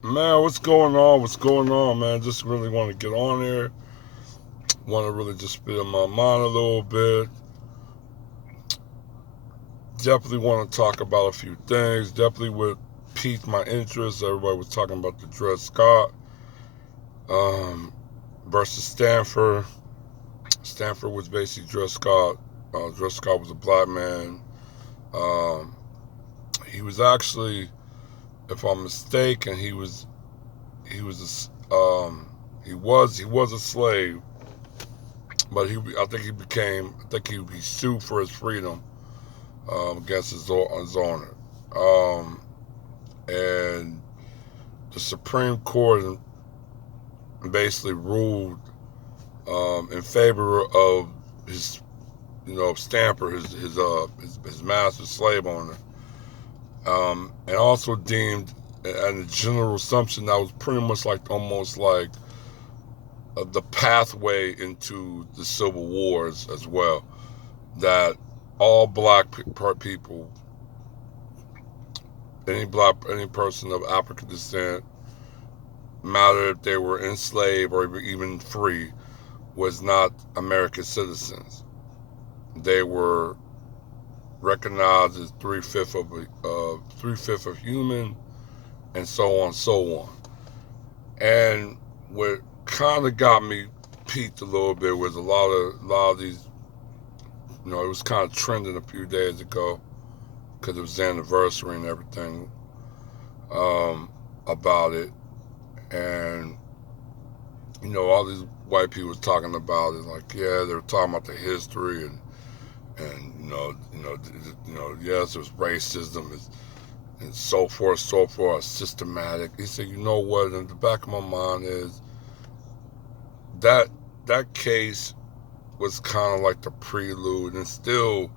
Man, what's going on? What's going on, man? Just really want to get on there. Want to really just spit in my mind a little bit. Definitely want to talk about a few things. Definitely would pique my interest. Everybody was talking about the Dred Scott um, versus Stanford. Stanford was basically Dred Scott. Dred Scott was a black man. Um, he was actually, if I'm mistaken, he was he was a slave, but I think he sued for his freedom against his owner, um, and the Supreme Court basically ruled in favor of his, Stamper, his master slave owner, and also deemed, and a general assumption that was pretty much like almost like the pathway into the Civil Wars as well. That all black people, any person of African descent, matter if they were enslaved or even free, was not American citizens. They were recognized as three fifth of human, and so on and so on. And what kind of got me peaked a little bit was a lot of these. It was kind of trending a few days ago because it was the anniversary and everything um, about it, and all these white people was talking about it, like, yeah, they were talking about the history and yes, there's racism and so forth, systematic. He said, you know what? In the back of my mind is that that case was kind of like the prelude, and still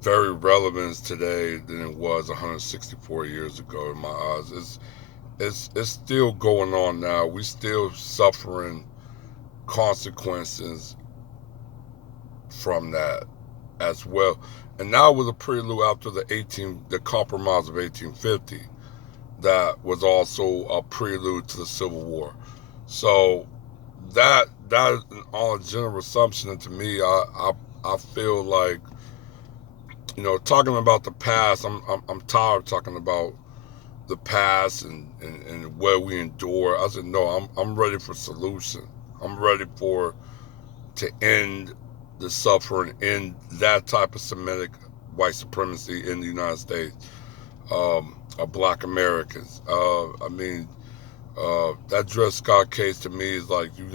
very relevant today than it was 164 years ago. In my eyes, it's still going on now. We still suffering consequences from that as well. And now with a prelude after the compromise of 1850, that was also a prelude to the Civil War. So that is all a general assumption, and to me, I feel like, talking about the past. I'm tired of talking about the past and what we endure. I said no. I'm ready for solution. I'm ready for to end the suffering in that type of Semitic white supremacy in the United States, of Black Americans. That Dred Scott case to me is like, you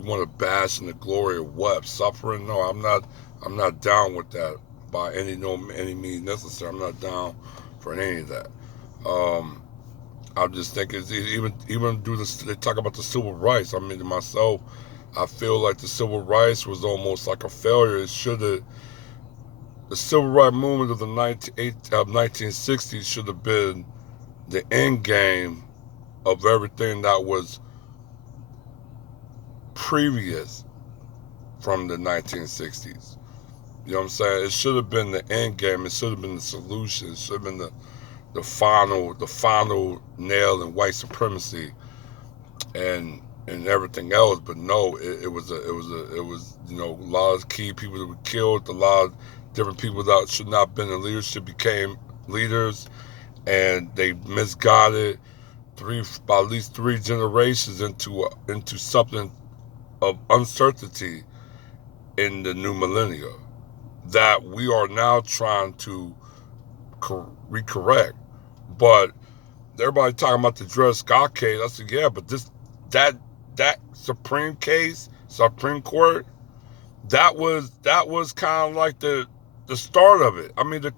want to bash in the glory of what, suffering? No, I'm not. I'm not down with that by any means necessary. I'm not down for any of that. Um, I'm just thinking, even do this. They talk about the civil rights. I mean, to myself, I feel like the civil rights was almost like a failure. It should have. The civil rights movement of the 1960s should have been the end game of everything that was previous from the 1960s. You know what I'm saying? It should have been the end game. It should have been the solution. It should have been the final nail in white supremacy and everything else. But no, it was a lot of key people that were killed. A lot of different people that should not have been in leadership became leaders, and they misguided by at least three generations into something of uncertainty in the new millennia that we are now trying to recorrect. But everybody talking about the Dred Scott case. I said, yeah, but that that Supreme Court, that was kind of like the start of it. I mean, the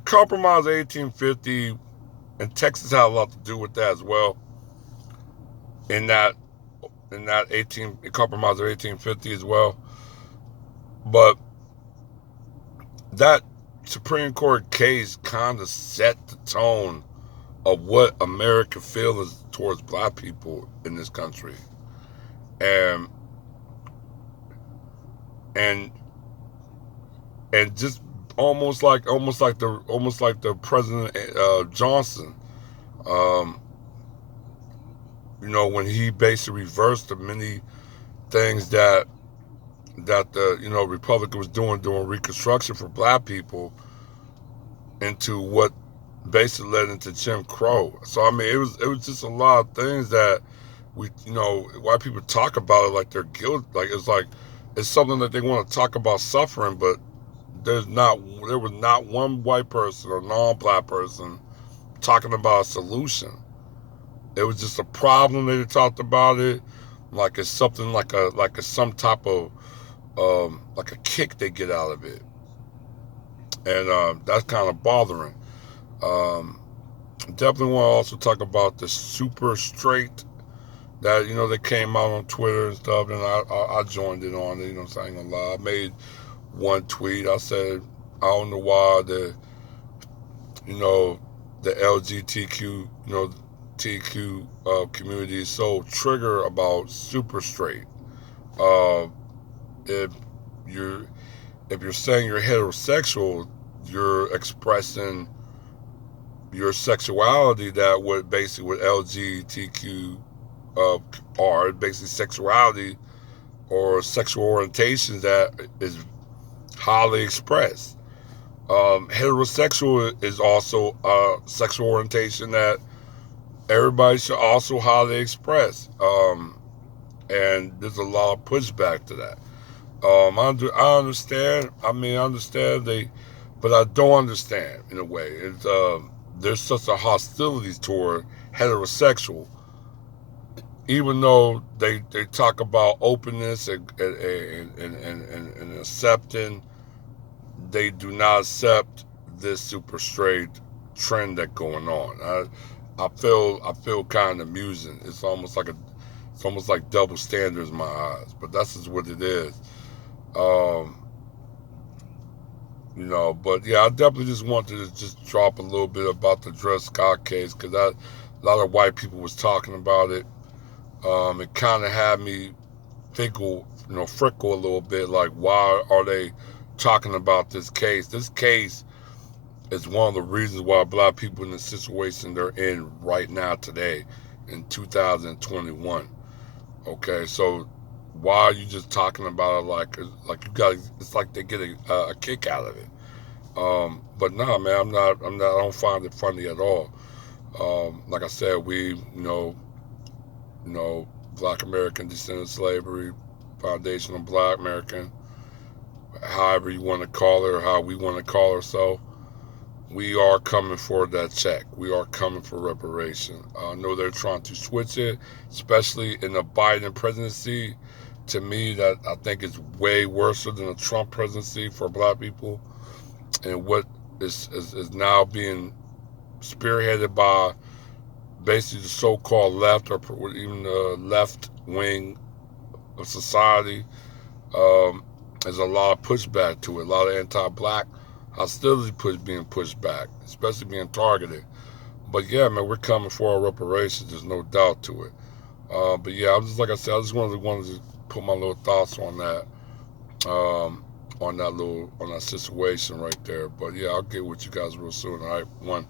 compromise of 1850, and Texas had a lot to do with that as well. In that 18 compromise of 1850 as well. But that Supreme Court case kind of set the tone of what America feels towards black people in this country, and and and just almost like the President Johnson. Um, when he basically reversed the many things that the Republican was doing during Reconstruction for Black people into what basically led into Jim Crow. So I mean, it was just a lot of things that white people talk about it like they're guilty, like it's something that they want to talk about suffering, but there was not one white person or non-black person talking about a solution. It was just a problem. They talked about it like it's something like a some type of like a kick they get out of it, and that's kind of bothering. Um, Definitely want to also talk about the super straight that they came out on Twitter and stuff, and I joined in on it. So I ain't gonna lie. I made one tweet. I said I don't know why you know the LGBTQ TQ community is so triggered about super straight. Uh, if you're if you're saying you're heterosexual, you're expressing your sexuality that would basically what LGBTQ are basically sexuality or sexual orientations that is highly expressed. Heterosexual is also a sexual orientation that everybody should also highly express. And there's a lot of pushback to that. I understand. I mean, I understand but I don't understand in a way. There's such a hostility toward heterosexual, even though they talk about openness and accepting. They do not accept this super straight trend that's going on. I feel kind of amusing. It's almost like double standards in my eyes, but that's just what it is. Um, but yeah, I definitely just wanted to just drop a little bit about the Dred Scott case because a lot of white people was talking about it. It kind of had me frickle a little bit. Like, why are they talking about this case? This case is one of the reasons why black people in the situation they're in right now today in 2021. Okay, so why are you just talking about it like you guys? It's like they get a kick out of it. But nah, man, I'm not. I don't find it funny at all. Like I said, you know, Black American descendant slavery, foundational Black American, however you want to call it or how we want to call ourselves. We are coming for that check. We are coming for reparation. I know they're trying to switch it, especially in the Biden presidency. To me, that I think is way worse than the Trump presidency for black people, and what is now being spearheaded by basically the so-called left or even the left wing of society. There's a lot of pushback to it, a lot of anti-black hostility being pushed back, especially being targeted. But yeah, man, we're coming for our reparations. There's no doubt to it. But yeah, I was just like I said, I just wanted to put my little thoughts on that situation right there. But yeah, I'll get with you guys real soon. All right, one.